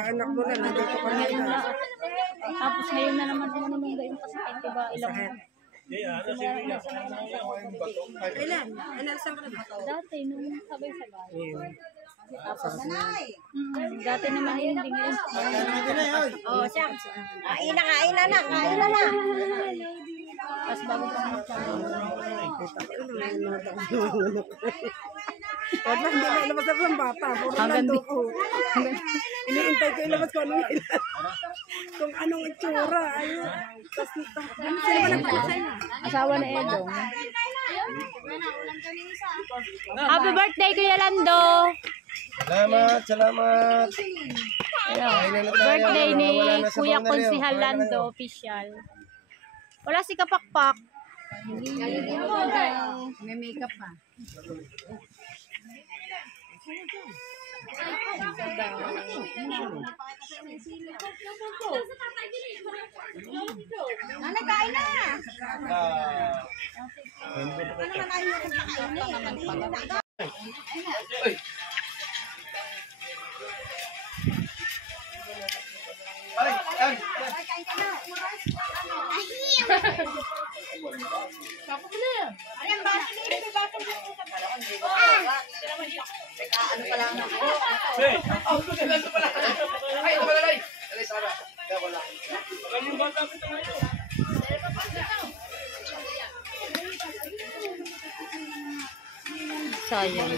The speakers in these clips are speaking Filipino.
Anak mo na, nandito ka na. Tapos ngayon na naman kung anong gayon kasakit, diba? Ilang Kailan? Analisan ko na ba? dati, nung sabay-sabay. Tapos, dati naman yun, hindi ngayon. Oh, siya. Kain na. Tapos bago pa Wala, hindi na ilabas ako ng bata. Puro nando ko. Iniintay ko ilabas ko anong ilan. Kung anong itsura. Ayun. Tapos, sino ba nagpapasay na? asawa na Edong. Happy birthday, Kuya Lando! Salamat. Birthday ni Kuya Konsihal Lando, official. Wala si Kapakpak. May makeup pa. Nanay, kain na! Ano naman ayaw yung pagkakain? Kain ka na! Ayan, bakit may bakit ano pa lang ako? Ay, ito pala, Nay. Dali, sana. Wala. Wala yung bata ko tayo. Sayang.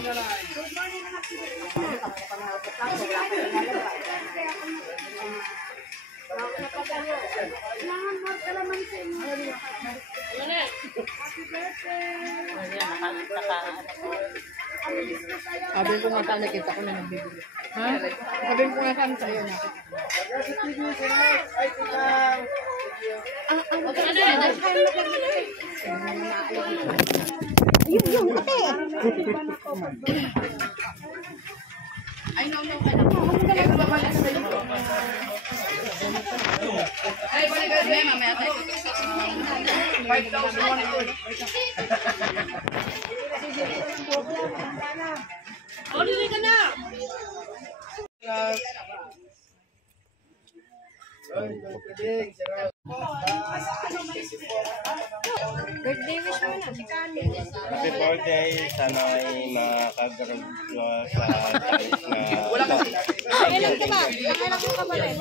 Sabi ko nga saan nakita ko na nagbibili. Ha? Sabi ko nga saan sa'yo na. Ay, tikang. Yung ate! Ay, no. Ay, babalik sa iyo. Ay, balik ka rin. Mamaya tayo. 5,000 ito. Dili ka na! Birthday wish mo na. Happy birthday. Sana ay makagaragwa sa talis na... Kailan ka ba? Kailan ka ba rin?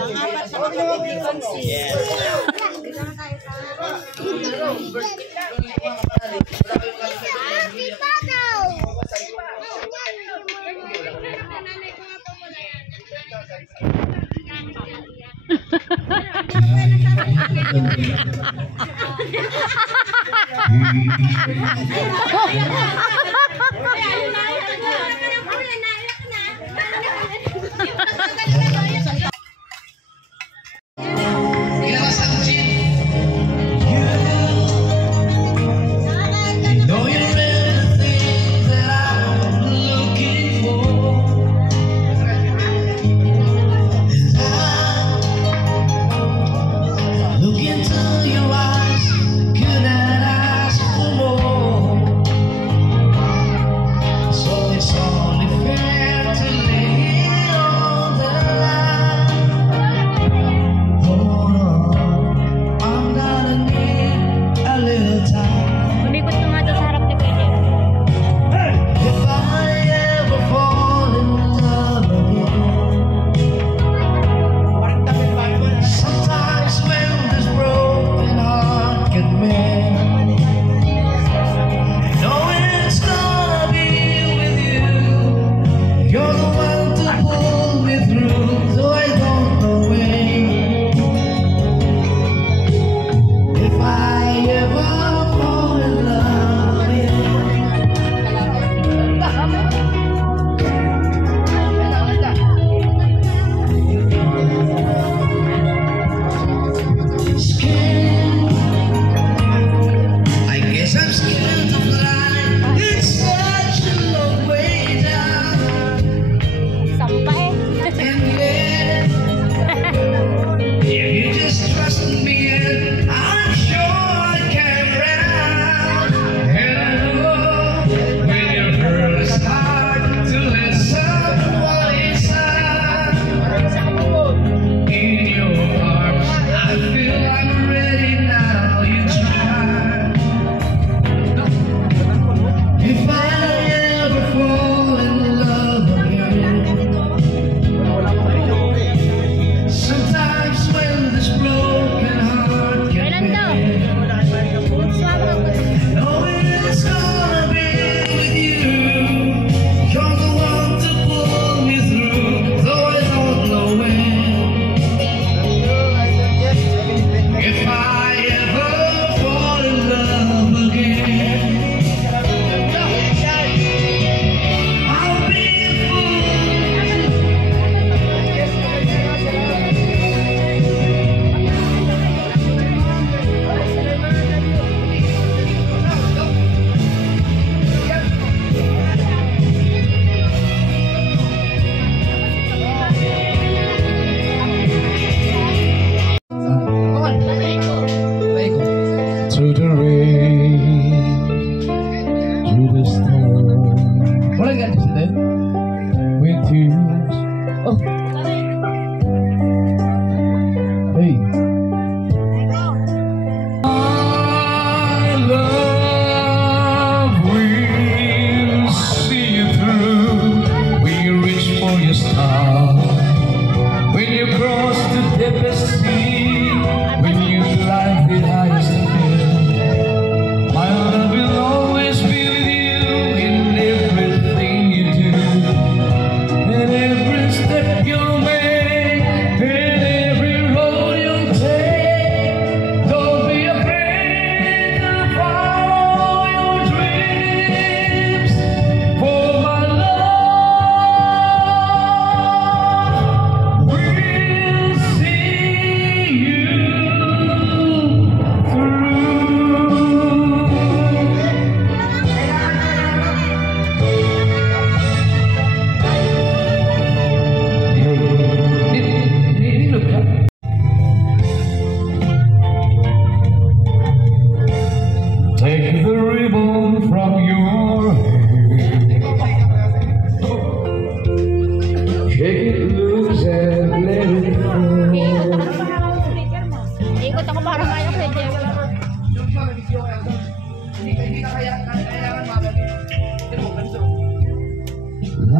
Pangapat sa mga frequency. Yes. It's only fair to lay it on the line.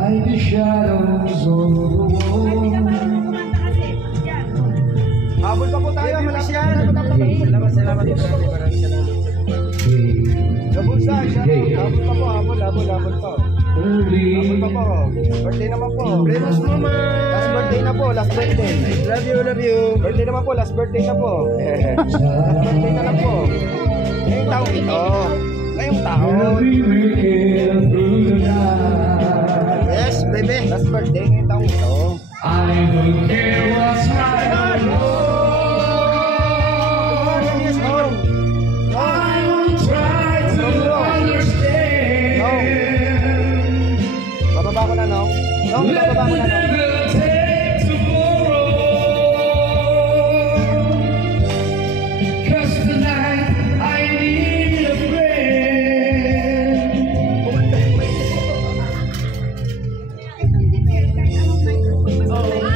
Habol pa po tayo, malapit yan. Salamat, salamat. Maraming salamat. Habol sa siya. Habol pa po, habol pa. Habol pa po. Birthday naman po. Blemos mama. Last birthday na po, last birthday. Love you, love you. Birthday naman po, last birthday na po. Last birthday na lang po. Ngayong taong ito. Ngayong taon. Yes, baby. Last birthday ngayong taong ito. I don't care what's right or wrong. Yes, home. I will try to understand. Bababa ko na, no? No, bababa ko na, no?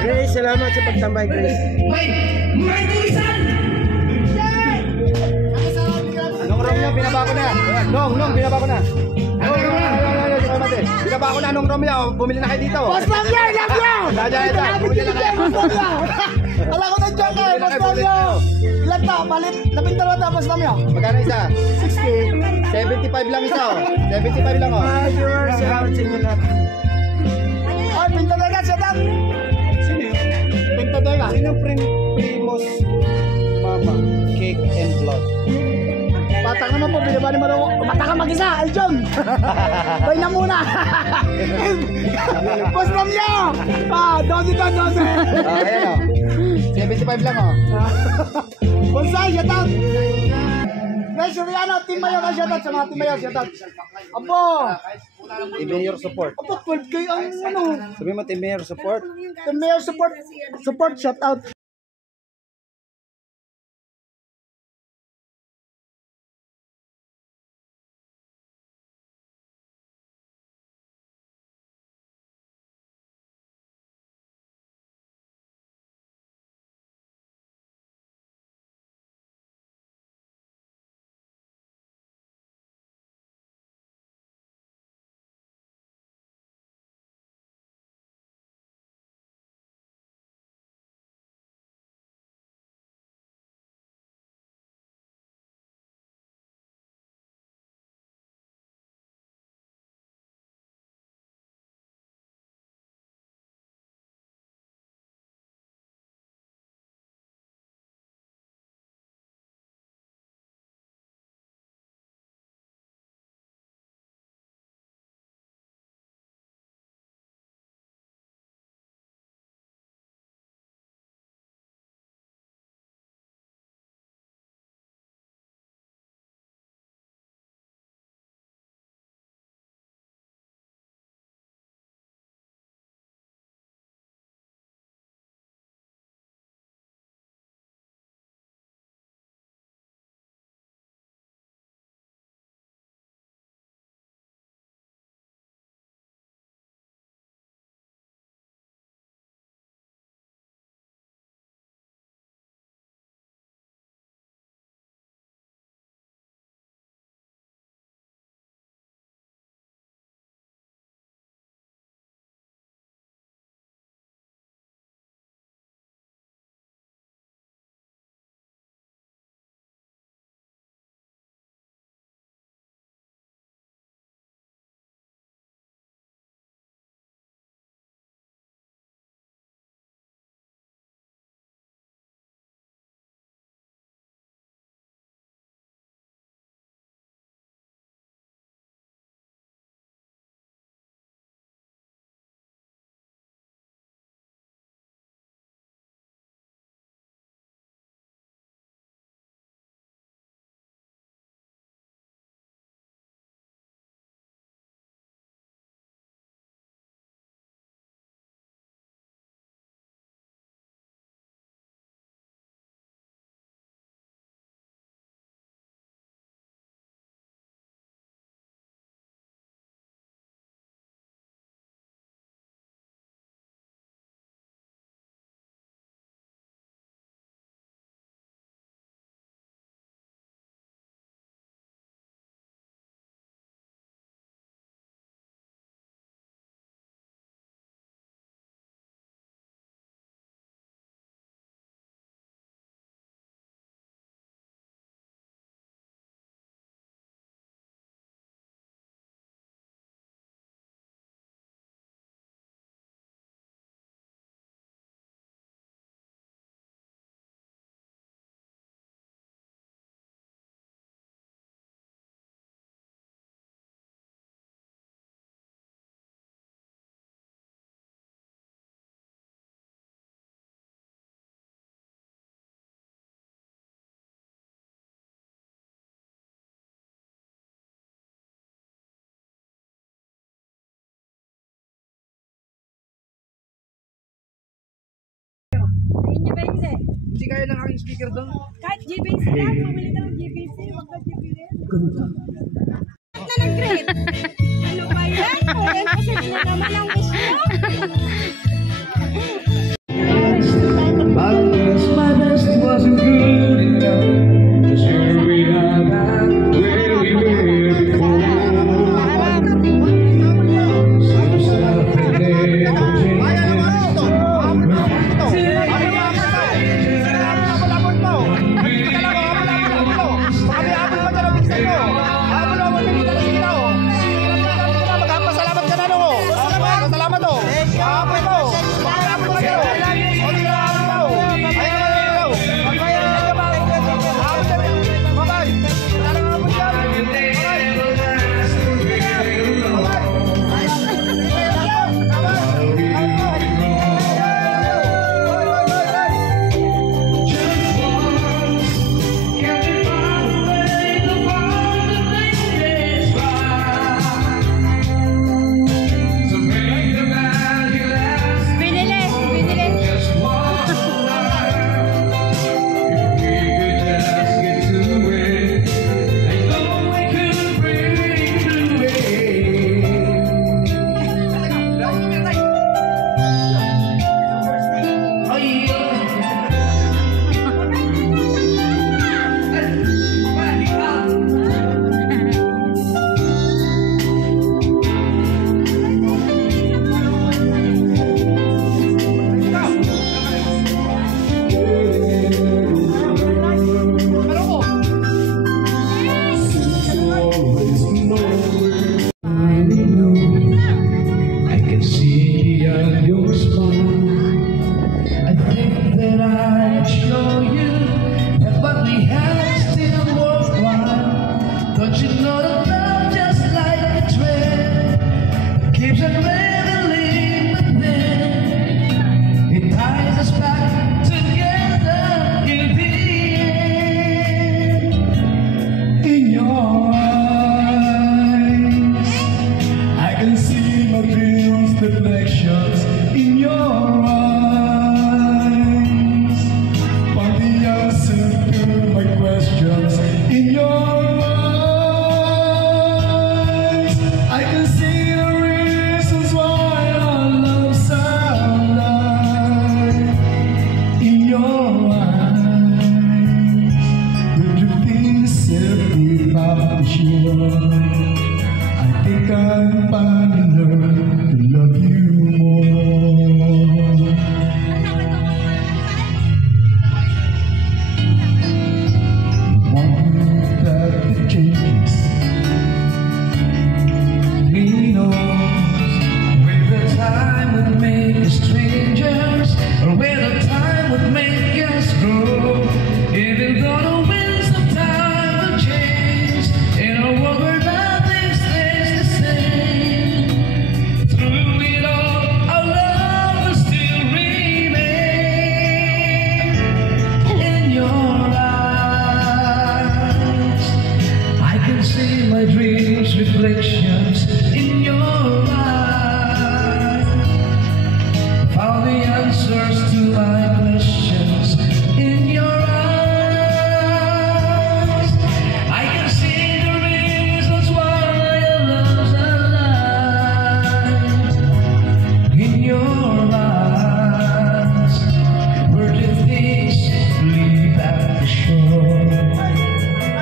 Grace, salamat sa pagtambay, Grace. Anong room nyo? Binaba ko na. Nong, binaba ko na. Binaba ko na anong room nyo. Bumili na kayo dito. Boss Lamia, love you! Bumili na kayo. Alam ko na dyan kayo, Boss Lamia! Ilan ta? Palit? 12 ta, Boss Lamia? Magkano isa? 60. 75 lang isa, oh. 75 lang, oh. Salamat sa inyo lahat. Ay, Pinto Dega, shut up! Sino yun? Pinto Dega. Sino Primos Mama? Cake and Blood. Batang naman po, binabali mo daw. Bata ka mag-isa, Eljon! Bay na muna! Boss Lamia! 12 to, 12! Ayan, oh. 75 lang, oh. Bonsai, shut up! Guys, Suriano, Team Mayor ka, shut up sa mga Team Mayor, shut up! Apo! Team Mayor support. Apo, 12K ang ano? Sabi mo, Team Mayor support. Team Mayor support, shut out! Hindi ba hindi? Hindi kaya ng aking speaker doon. Kahit GBC lang, mamili ka ng GBC, wag ka GBC. Na ng grade. Ano ba yan? Oren kasi na naman ang wish mo. But my best wasn't good enough. 'Cause here we are back where we were before. Seems nothing ever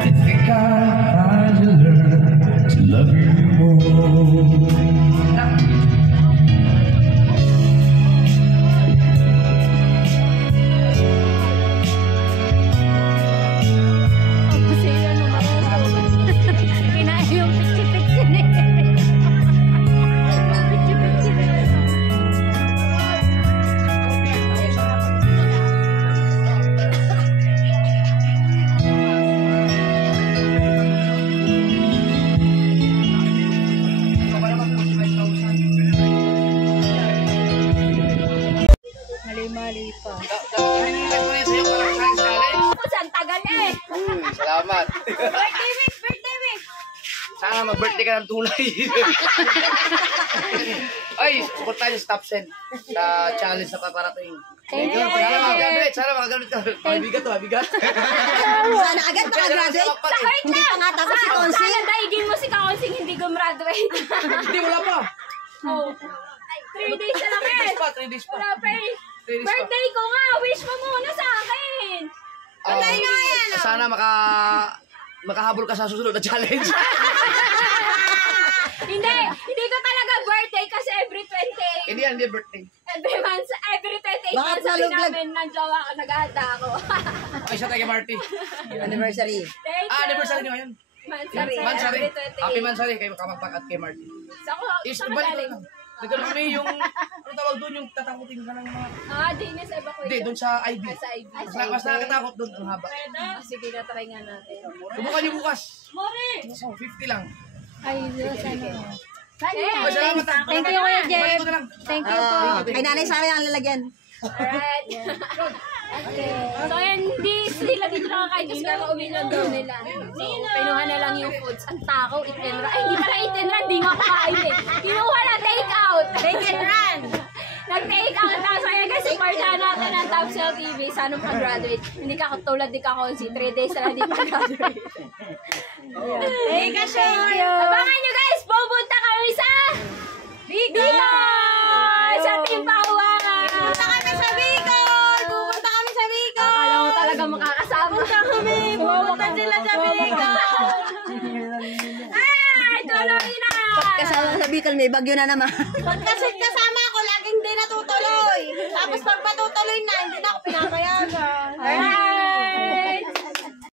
I think I finally learned to love you more. mag-birthday ka ng tulay. Ay, support tayo sa top 10 sa challenge na paparating. Thank you, Sana makagamit ka. Mabigat to, mabigat. Sana agad makagraduate. Hindi pa nga tapos si Consi. Sana daigin mo si Kakonsing hindi gumraduate. Hindi, wala pa. Oh. 3 days na lang 3 days pa. Wala pa eh. 3 days pa. Birthday ko nga. Wish mo muna sa akin. Sana makahabol ka sa susunod na challenge. Hindi ko talaga birthday kasi every 28. Hindi yan, hindi birthday. Every 28 Bakit months sabi naluglag? namin ng jowa ko, nag-aanda ako. Okay, siya tayo kay Marty. Anniversary. Thank you. Anniversary niyo ngayon. Mansari. Mansari. Every 28. Happy Mansari kayo kamagpak at kay Marty. Is, Saan ka balik galing? ko lang. Nagkaroon kami yung, ano tawag doon, yung tatakutin ka ng mga... Dinis evacuation. Hindi, doon sa IB. Sa IB. Mas nakakatakot doon, ang haba. Sige, na-try nga natin. Subukan niyo bukas. 50 lang. Ay, sana. Salamat. Thank you, Kuya Jeff. Balik ko na lang. Thank you po. Kay Nanay Sari ang lalagyan. Alright. Okay. So, hindi sila dito nakakain kasi kakauwi lang daw nila. So, pinuha na lang yung foods. Ang takaw, eat and run. Ay, hindi pala eat and run. Di nga kumain eh. Kinuha na take out. Take and run. Nag-take out. Tapos, ayun guys, supportahan natin ang Top Cell TV. Sana makagraduate. Hindi ka katulad ni Kakonsi. 3 days na lang di pa-graduate. Thank you. Abangan nyo guys, pupunta kami sa Bicol! Sa Team Pahuangan! Pupunta kami sa Bicol! Pupunta kami sa Bicol! Akala mo talaga makakasama. Pupunta sila sa Bicol! Ay, tuloy na! Kasama sa Bicol, may bagyo na naman. Pag kasi kasama ako, laging hindi natutuloy. Tapos pag matutuloy na, hindi na ako pinapayagan.